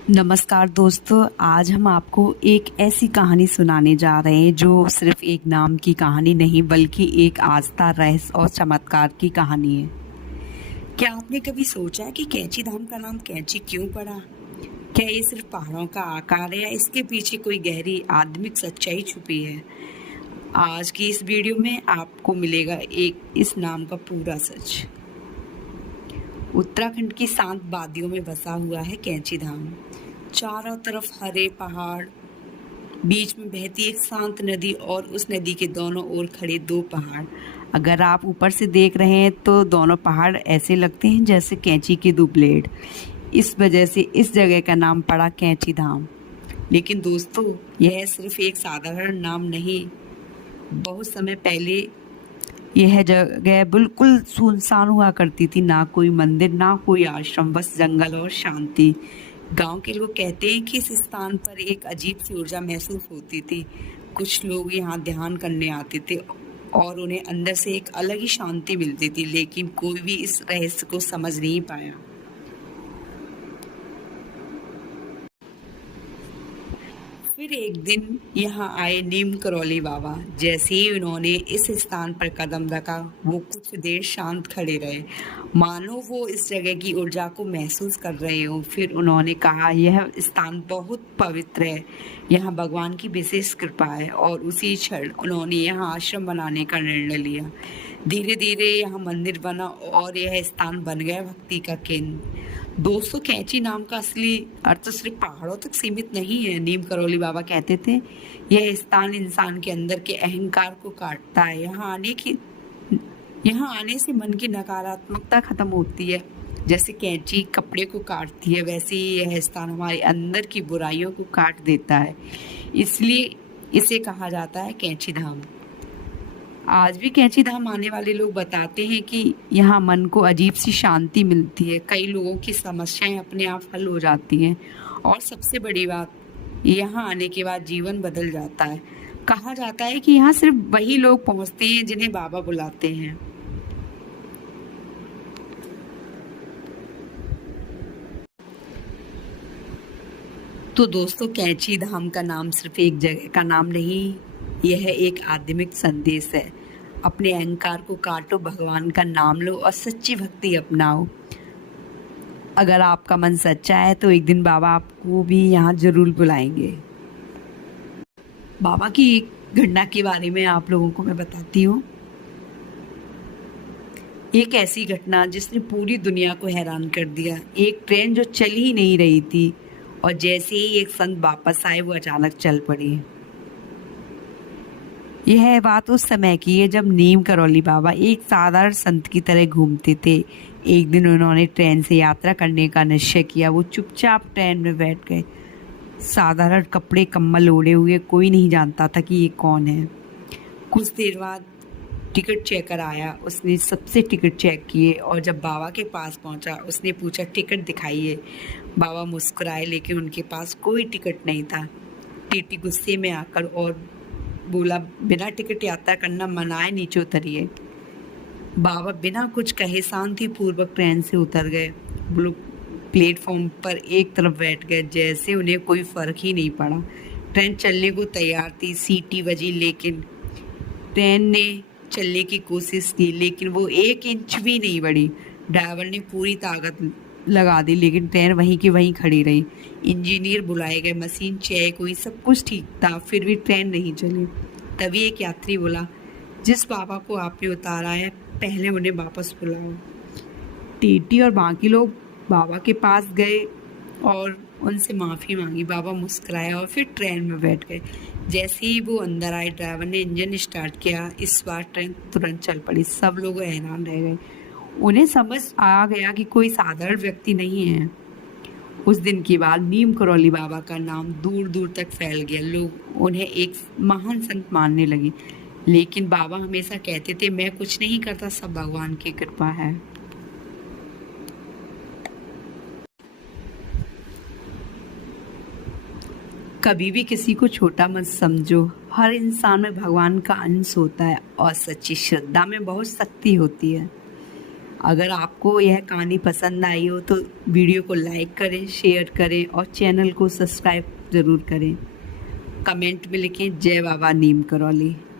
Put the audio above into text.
नमस्कार दोस्तों, आज हम आपको एक ऐसी कहानी सुनाने जा रहे हैं जो सिर्फ एक नाम की कहानी नहीं बल्कि एक आस्था, रहस्य और चमत्कार की कहानी है। क्या आपने कभी सोचा है कि कैंची धाम का नाम कैंची क्यों पड़ा? क्या ये सिर्फ पहाड़ों का आकार है या इसके पीछे कोई गहरी आध्यात्मिक सच्चाई छुपी है? आज की इस वीडियो में आपको मिलेगा इस नाम का पूरा सच। उत्तराखंड की शांत वादियों में बसा हुआ है कैंची धाम। चारों तरफ हरे पहाड़, बीच में बहती एक शांत नदी और उस नदी के दोनों ओर खड़े दो पहाड़। अगर आप ऊपर से देख रहे हैं तो दोनों पहाड़ ऐसे लगते हैं जैसे कैंची के दो ब्लेड। इस वजह से इस जगह का नाम पड़ा कैंची धाम। लेकिन दोस्तों, यह सिर्फ एक साधारण नाम नहीं। बहुत समय पहले यह जगह बिल्कुल सुनसान हुआ करती थी। ना कोई मंदिर, ना कोई आश्रम, बस जंगल और शांति। गांव के लोग कहते हैं कि इस स्थान पर एक अजीब सी ऊर्जा महसूस होती थी। कुछ लोग यहाँ ध्यान करने आते थे और उन्हें अंदर से एक अलग ही शांति मिलती थी, लेकिन कोई भी इस रहस्य को समझ नहीं पाया। फिर एक दिन यहाँ आए नीम करौली बाबा। जैसे ही उन्होंने इस स्थान पर कदम रखा, वो कुछ देर शांत खड़े रहे, मानो वो इस जगह की ऊर्जा को महसूस कर रहे हो। फिर उन्होंने कहा, यह स्थान बहुत पवित्र है, यहाँ भगवान की विशेष कृपा है। और उसी क्षण उन्होंने यहाँ आश्रम बनाने का निर्णय लिया। धीरे धीरे यहाँ मंदिर बना और यह स्थान बन गया भक्ति का केंद्र। दोस्तों, कैंची नाम का असली अर्थ सिर्फ पहाड़ों तक सीमित नहीं है। नीम करौली बाबा कहते थे, यह स्थान इंसान के अंदर के अहंकार को काटता है। यहाँ आने से मन की नकारात्मकता खत्म होती है। जैसे कैंची कपड़े को काटती है, वैसे ही यह स्थान हमारे अंदर की बुराइयों को काट देता है। इसलिए इसे कहा जाता है कैंची धाम। आज भी कैंची धाम आने वाले लोग बताते हैं कि यहाँ मन को अजीब सी शांति मिलती है। कई लोगों की समस्याएं अपने आप हल हो जाती हैं और सबसे बड़ी बात, यहाँ आने के बाद जीवन बदल जाता है। कहा जाता है कि यहाँ सिर्फ वही लोग पहुँचते हैं जिन्हें बाबा बुलाते हैं। तो दोस्तों, कैंची धाम का नाम सिर्फ एक जगह का नाम नहीं, यह एक आध्यात्मिक संदेश है। अपने अहंकार को काटो, भगवान का नाम लो और सच्ची भक्ति अपनाओ। अगर आपका मन सच्चा है तो एक दिन बाबा आपको भी यहाँ जरूर बुलाएंगे। बाबा की एक घटना के बारे में आप लोगों को मैं बताती हूँ। एक ऐसी घटना जिसने पूरी दुनिया को हैरान कर दिया। एक ट्रेन जो चल ही नहीं रही थी और जैसे ही एक संत वापस आए, वो अचानक चल पड़ी। यह बात उस समय की है जब नीम करौली बाबा एक साधारण संत की तरह घूमते थे। एक दिन उन्होंने ट्रेन से यात्रा करने का निश्चय किया। वो चुपचाप ट्रेन में बैठ गए। साधारण कपड़े, कंबल ओढ़े हुए, कोई नहीं जानता था कि ये कौन है। कुछ देर बाद टिकट चेकर आया। उसने सबसे टिकट चेक किए और जब बाबा के पास पहुंचा, उसने पूछा, टिकट दिखाइए। बाबा मुस्कुराए, लेकिन उनके पास कोई टिकट नहीं था। टीटी गुस्से में आकर और बोला, बिना टिकट यात्रा करना मना है, नीचे उतरिए। बाबा बिना कुछ कहे शांति पूर्वक ट्रेन से उतर गए। वो लोग प्लेटफॉर्म पर एक तरफ बैठ गए, जैसे उन्हें कोई फर्क ही नहीं पड़ा। ट्रेन चलने को तैयार थी, सीटी बजी, लेकिन ट्रेन ने चलने की कोशिश की, लेकिन वो 1 इंच भी नहीं बढ़ी। ड्राइवर ने पूरी ताकत लगा दी, लेकिन ट्रेन वहीं की वहीं खड़ी रही। इंजीनियर बुलाए गए, मशीन चेक हुई, सब कुछ ठीक था, फिर भी ट्रेन नहीं चली। तभी एक यात्री बोला, जिस बाबा को आपने उतारा है, पहले उन्हें वापस बुलाओ। टीटी और बाकी लोग बाबा के पास गए और उनसे माफ़ी मांगी। बाबा मुस्कुराया और फिर ट्रेन में बैठ गए। जैसे ही वो अंदर आए, ड्राइवर ने इंजन स्टार्ट किया। इस बार ट्रेन तुरंत चल पड़ी। सब लोग हैरान रह गए। उन्हें समझ आ गया कि कोई साधारण व्यक्ति नहीं है। उस दिन के बाद नीम करौली बाबा का नाम दूर दूर तक फैल गया। लोग उन्हें एक महान संत मानने लगे। लेकिन बाबा हमेशा कहते थे, मैं कुछ नहीं करता, सब भगवान की कृपा है। कभी भी किसी को छोटा मत समझो। हर इंसान में भगवान का अंश होता है और सच्ची श्रद्धा में बहुत शक्ति होती है। अगर आपको यह कहानी पसंद आई हो तो वीडियो को लाइक करें, शेयर करें और चैनल को सब्सक्राइब ज़रूर करें। कमेंट में लिखें जय बाबा नीम करौली।